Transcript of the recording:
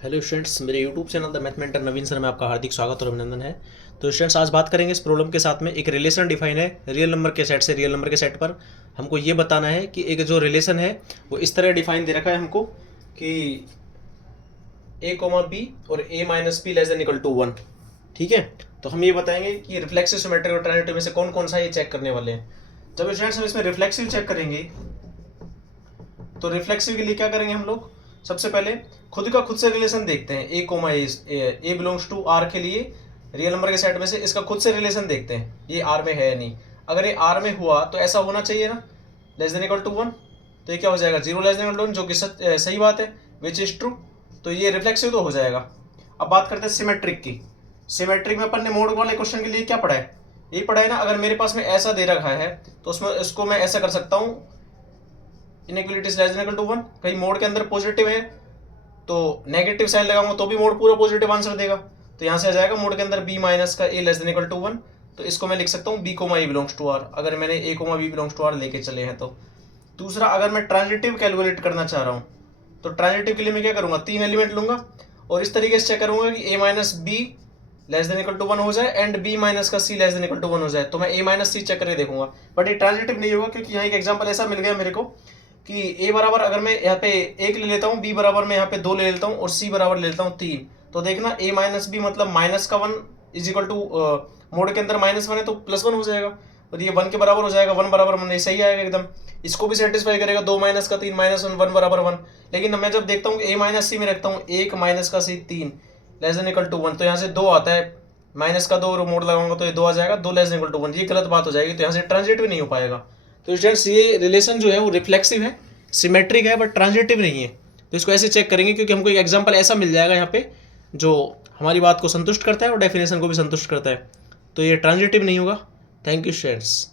Hello students, मेरे YouTube channel the math mentor Naveen sir में आपका हार्दिक स्वागत और अभिनंदन है। तो स्टूडेंट्स, आज बात करेंगे इस प्रॉब्लम के साथ में। एक रिलेशन डिफाइन है रियल नंबर के सेट से रियल नंबर के सेट पर। हमको ये बताना है कि एक जो रिलेशन है वो इस तरह डिफाइन दे रखा है हमको कि a कोमा बी और a minus B less than equal to 1। ठीक है, तो हम ये बताएंगे कि रिफ्लेक्सिव, सिमेट्रिक और ट्रांजिटिव में से कौन कौन सा ये चेक करने वाले हैं। जब स्टूडेंट्स हम इसमें रिफ्लेक्सिव चेक करेंगे तो रिफ्लेक्सिव के लिए क्या करेंगे हम लोग, सबसे पहले खुद का खुद से रिलेशन देखते हैं। A comma A belongs to R के लिए रियल नंबर के सेट में से इसका खुद से रिलेशन देखते हैं, ये आर में है या नहीं। अगर ये आर में हुआ तो ऐसा होना चाहिए ना, लेस देन इक्वल टू 1। तो ये क्या हो जाएगा, 0 लेस देन इक्वल टू 1, जो कि सही बात है, विच इज ट्रू। तो ये रिफ्लेक्सिव तो हो जाएगा। अब बात करते हैं सिमेट्रिक की। सिमेट्रिक में अपन ने मोड वाले क्वेश्चन के लिए क्या पढ़ा है, ये पढ़ा है ना। अगर मेरे पास में ऐसा दे रखा है तो उसमें इसको मैं ऐसा कर सकता हूँ, inequality less than equal to 1। कहीं मोड के अंदर पॉजिटिव है तो नेगेटिव साइन लगाऊंगा तो भी मोड पूरा पॉजिटिव आंसर देगा। तो यहाँ से आ जाएगा मोड के अंदर b माइनस का a less than equal to 1। तो इसको मैं लिख सकता हूँ b comma a belongs to r, अगर मैंने a comma b belongs to r लेके चले हैं तो। दूसरा, अगर मैं ट्रांजिटिव कैलकुलेट करना चाह रहा हूँ तो ट्रांजिटिव के लिए मैं क्या करूँगा, 3 एलिमेंट लूंगा और इस तरीके से चेक करूंगा कि a minus B less than equal to 1 हो जाए एंड b माइनस का c less than equal to 1 हो जाए। तो मैं a माइनस c चेक करके देखूंगा। बट ये ट्रांजिटिव नहीं होगा, क्योंकि यहाँ एक एग्जाम्पल ऐसा मिल गया मेरे को कि a बराबर, अगर मैं यहाँ पे 1 ले लेता हूँ, b बराबर मैं यहाँ पे 2 ले लेता हूँ और c बराबर ले लेता हूँ 3। तो देखना a माइनस बी मतलब माइनस का 1 इज इक्वल टू, मोड के अंदर -1 है तो +1 हो जाएगा और ये 1 के बराबर हो जाएगा। 1 बराबर 1 सही आएगा एकदम, इसको भी सेटिस्फाई करेगा। 2 माइनस का 3 माइनस 1, 1 बराबर 1। लेकिन मैं जब देखता हूँ a माइनस सी में रखता हूँ 1 माइनस का c 3 less than equal to 1, तो यहाँ से 2 आता है, माइनस का 2 और मोड लगाऊंगा तो ये 2 आ जाएगा, 2 लेस देन इक्वल टू 1। ये गलत बात हो जाएगी, तो यहाँ से ट्रांजिटिव नहीं हो पाएगा। तो स्टूडेंट्स, ये रिलेशन जो है वो रिफ्लेक्सिव है, सिमेट्रिक है, बट ट्रांजिटिव नहीं है। तो इसको ऐसे चेक करेंगे क्योंकि हमको एक एग्जांपल ऐसा मिल जाएगा यहाँ पे जो हमारी बात को संतुष्ट करता है और डेफिनेशन को भी संतुष्ट करता है। तो ये ट्रांजिटिव नहीं होगा। Thank you students.